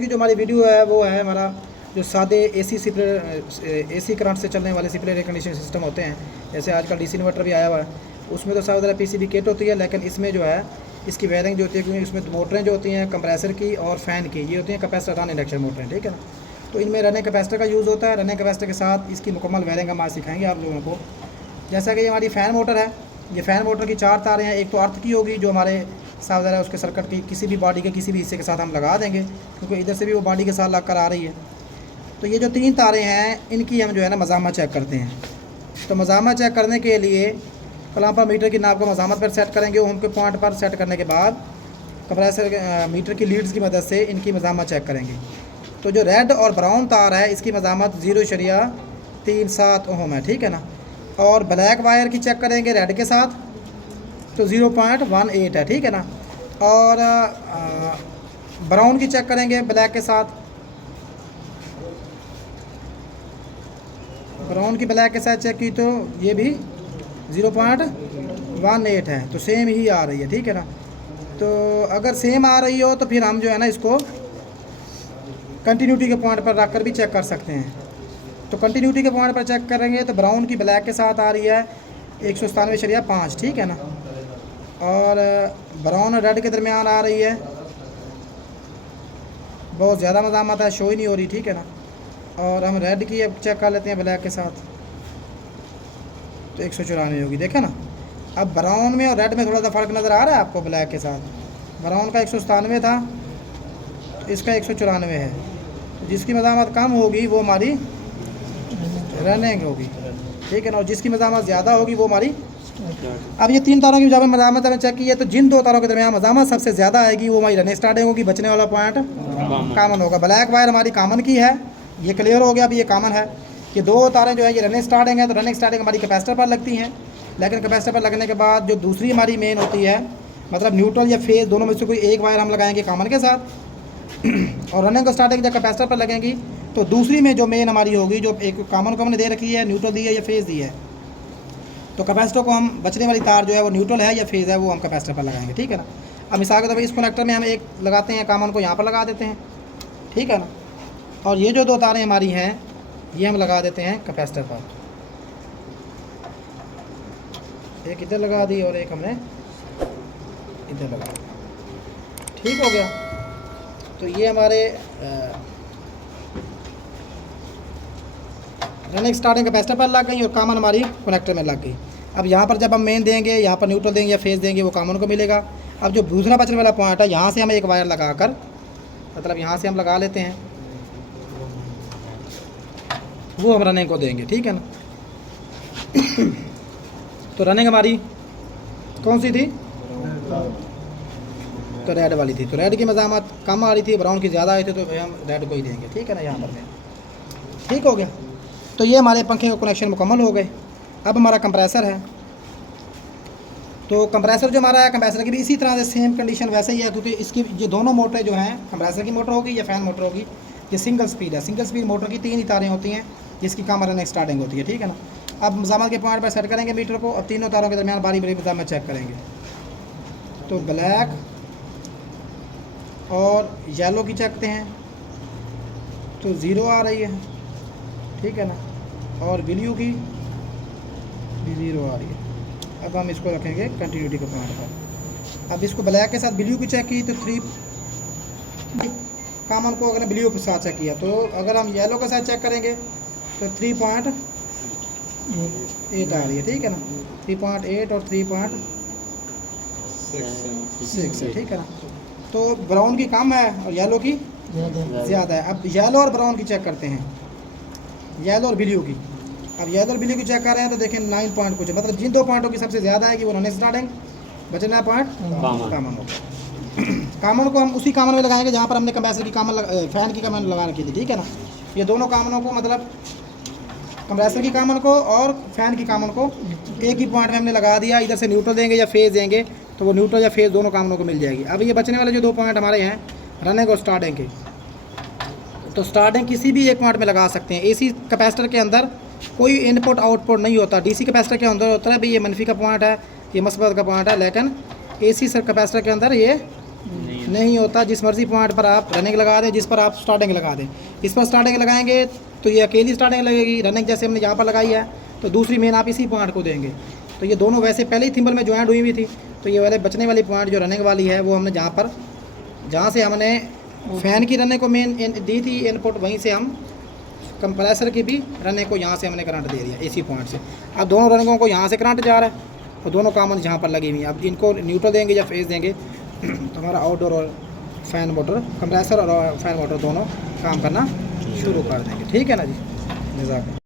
की जो हमारी वीडियो है वो है हमारा जो सादे एसी करंट से चलने वाले सिपरेट एयर कंडीशनिंग सिस्टम होते हैं, जैसे आजकल डीसी इन्वर्टर भी आया हुआ है, उसमें तो सारा पीसीबी किट होती है, लेकिन इसमें जो है इसकी वायरिंग जो होती है, क्योंकि इसमें मोटरें जो होती हैं कंप्रेसर की और फ़ैन की, ये होती हैं कैपेसिटर ऑन इंडक्शन मोटरें, ठीक है ना। तो इनमें रनिंग कैपेसिटर का यूज़ होता है। रनिंग कैपेसिटर के साथ इसकी मुकम्मल वायरिंग हम आज सिखाएंगे आप लोगों को। जैसा कि ये हमारी फ़ैन मोटर है, ये फ़ैन मोटर की 4 तारें हैं। एक तो अर्थ की होगी जो हमारे साथ है उसके सर्किट की किसी भी बॉडी के किसी भी हिस्से के साथ हम लगा देंगे, क्योंकि इधर से भी वो बॉडी के साथ लग कर आ रही है। तो ये जो 3 तारें हैं इनकी हम जो है ना मज़ामत चेक करते हैं। तो मज़ामत चेक करने के लिए क्लैंपर मीटर की नाप को मज़ामत पर सेट करेंगे। होम के पॉइंट पर सेट करने के बाद कंप्रेसर मीटर की लीड्स की मदद से इनकी मज़ामत चेक करेंगे। तो जो रेड और ब्राउन तार है इसकी मज़ामत 0.37 ओम है, ठीक है ना। और ब्लैक वायर की चेक करेंगे रेड के साथ, तो 0.18 है, ठीक है ना। और ब्राउन की चेक करेंगे ब्लैक के साथ, ब्राउन की ब्लैक के साथ चेक की तो ये भी 0.18 है, तो सेम ही आ रही है, ठीक है ना। तो अगर सेम आ रही हो तो फिर हम जो है ना इसको कंटिन्यूटी के पॉइंट पर रख कर भी चेक कर सकते हैं। तो कंटिन्यूटी के पॉइंट पर चेक करेंगे तो ब्राउन की ब्लैक के साथ आ रही है 197.5, ठीक है ना। और ब्राउन और रेड के दरमियान आ रही है, बहुत ज़्यादा मज़ामत है, शो ही नहीं हो रही, ठीक है ना। और हम रेड की अब चेक कर लेते हैं ब्लैक के साथ, तो 194 होगी, देखें ना। अब ब्राउन में और रेड में थोड़ा सा फ़र्क नज़र आ रहा है आपको। ब्लैक के साथ ब्राउन का 197 था, तो इसका 194 है। तो जिसकी मज़ामत कम होगी वो हमारी रनिंग होगी, ठीक है ना। और जिसकी मज़ामत ज़्यादा होगी वो हमारी। अब ये 3 तारों की जब मज़ामत हमें चेक की है, तो जिन 2 तारों के दरमियान मज़ामत सबसे ज़्यादा आएगी वो हमारी रनिंग स्टार्टिंग होगी, बचने वाला पॉइंट कामन होगा। ब्लैक वायर हमारी कामन की है, ये क्लियर हो गया। अभी ये कामन है कि 2 तारें जो है ये रनिंग स्टार्टिंग है, तो रनिंग स्टार्टिंग हमारी कैपेसिटर पर लगती हैं। लेकिन कैपेसिटर पर लगने के बाद जो दूसरी हमारी मेन होती है, मतलब न्यूट्रल या फेज दोनों में से कोई एक वायर हम लगाएंगे कामन के साथ और रनिंग को स्टार्टिंग जब कैपेसिटर पर लगेंगी तो दूसरी में जो मेन हमारी होगी, जो एक कामन को हमने दे रखी है, न्यूट्रल दी है या फेज़ दी है, तो कैपेसिटर को हम बचने वाली तार जो है वो न्यूट्रल है या फेज़ है वो हम कैपेसिटर पर लगाएंगे, ठीक है ना। अब मिसाल के तौर पर इस कनेक्टर में हम एक लगाते हैं, कामन को यहाँ पर लगा देते हैं, ठीक है ना। और ये जो 2 तारें हमारी हैं ये हम लगा देते हैं कैपेसिटर पर, एक इधर लगा दी और एक हमने इधर लगा दी, ठीक हो गया। तो ये हमारे रनिंग स्टार्टिंग कैपेसिटर पर लग गई और कामन हमारी कनेक्टर में लग गई। अब यहाँ पर जब हम मेन देंगे, यहाँ पर न्यूट्रल देंगे या फेज़ देंगे, वो कामन को मिलेगा। अब जो दूसरा बचने वाला पॉइंट है यहाँ से हम एक वायर लगा कर, मतलब यहाँ से हम लगा लेते हैं, वो हम रनिंग को देंगे, ठीक है ना। तो रनिंग हमारी कौन सी थी, तो रेड वाली थी। तो रेड की मज़ामत कम आ रही थी, ब्राउन की ज़्यादा आई थी, तो हम रेड को ही देंगे, ठीक है ना। यहाँ पर ठीक हो गया। तो ये हमारे पंखे का कनेक्शन मुकम्मल हो गए। अब हमारा कंप्रेसर है, तो कंप्रेसर जो हमारा है, कंप्रेसर की भी इसी तरह से सेम कंडीशन वैसे ही है, क्योंकि इसकी ये दोनों मोटरें जो हैं, कंप्रेसर की मोटर होगी या फ़ैन मोटर होगी, ये सिंगल स्पीड है। सिंगल स्पीड मोटर की 3 ही तारें होती हैं जिसकी काम रनिंग स्टार्टिंग होती है, ठीक है ना। अब मज़ामत के पॉइंट पर सेट करेंगे मीटर को, अब तीनों तारों के दरमियान बारी बारी मज़ामत चेक करेंगे। तो ब्लैक और येलो की चेकते हैं, तो 0 आ रही है, ठीक है ना। और ब्लू की भी 0 आ रही है। अब हम इसको रखेंगे कंटिन्यूटी के पॉइंट पर। अब इसको ब्लैक के साथ ब्लू की चेक की तो 3 कामन को अगर ब्लू के साथ चेक किया, तो अगर हम येलो के साथ चेक करेंगे तो 3.8 आ रही है, ठीक है ना। 3.8 और 3.6 है, ठीक है ना। तो ब्राउन की कम है और येलो की ज़्यादा है। अब येलो और ब्राउन की चेक करते हैं, येलो और ब्लू की। अब येलो और ब्लू की चेक कर रहे हैं तो देखें 9 पॉइंट कुछ, मतलब जिन 2 पॉइंटों की सबसे ज़्यादा है कि वो रनिंग स्टार्टिंग, बचना पॉइंट कामन हो। कामन को हम उसी कामन में लगाएंगे जहाँ पर हमने कंप्रेसर की कामन फ़ैन की कामन लगा रखी थी, ठीक है ना। ये दोनों कामनों को, मतलब कंप्रेसर की कामन को और फ़ैन की कामन को एक ही पॉइंट में हमने लगा दिया। इधर से न्यूट्रल देंगे या फेज़ देंगे तो वो न्यूट्रल या फेज़ दोनों कामनों को मिल जाएगी। अब ये बचने वाले जो 2 पॉइंट हमारे हैं रनिंग और स्टार्टिंग के, तो स्टार्टिंग किसी भी एक पॉइंट में लगा सकते हैं। एसी कैपेसिटर के अंदर कोई इनपुट आउटपुट नहीं होता, डीसी कैपेसिटर के अंदर होता है भाई ये मनफी का पॉइंट है, ये मस्बत का पॉइंट है, लेकिन एसी कैपेसिटर के अंदर ये नहीं होता। जिस मर्जी पॉइंट पर आप रनिंग लगा दें, जिस पर आप स्टार्टिंग लगा दें, इस पर स्टार्टिंग लगाएंगे तो ये अकेली स्टार्टिंग लगेगी। रनिंग जैसे हमने यहाँ पर लगाई है तो दूसरी मेन आप इसी पॉइंट को देंगे। तो ये दोनों वैसे पहले ही थिम्बल में ज्वाइंट हुई हुई थी, तो ये वाले बचने वाली पॉइंट जो रनिंग वाली है वो हमने जहाँ से हमने फ़ैन की रनिंग को मेन दी थी इनपुट, वहीं से हम कंप्रेसर की भी रनिंग को यहाँ से हमने करंट दे दिया इसी पॉइंट से। अब दोनों रनिंगों को यहाँ से करंट जा रहा है और दोनों कॉमन जहाँ पर लगी हुई हैं। अब इनको न्यूट्रल देंगे या फेस देंगे तो हमारा आउटडोर और फ़ैन मोटर, कंप्रेसर और फ़ैन मोटर दोनों काम करना शुरू कर देंगे। ठीक है ना जी, जज़ाक।